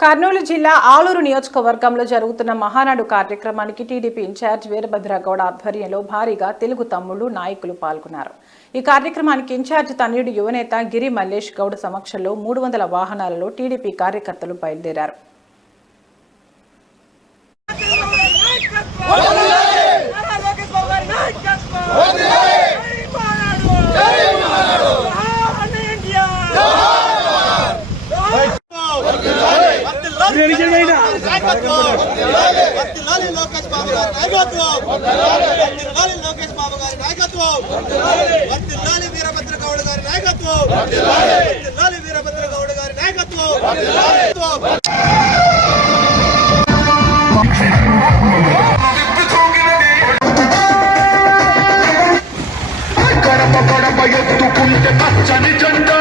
కర్నూలు జిల్లా ఆలూరు నియోజకవర్గంలో జరుగుతున్న మహానాడు కార్యక్రమానికి టీడీపీ ఇన్ఛార్జ్ వీరభద్రగౌడ ఆధ్వర్యంలో భారీగా తెలుగు తమ్ముళ్లు నాయకులు పాల్గొన్నారు. ఈ కార్యక్రమానికి ఇన్ఛార్జ్ తనయుడు యువనేత గిరి మల్లేష్ గౌడ్ సమక్షంలో 300 వాహనాలలో టీడీపీ కార్యకర్తలు బయలుదేరారు. గడప ఎత్తుకుంటే పచ్చని జెండా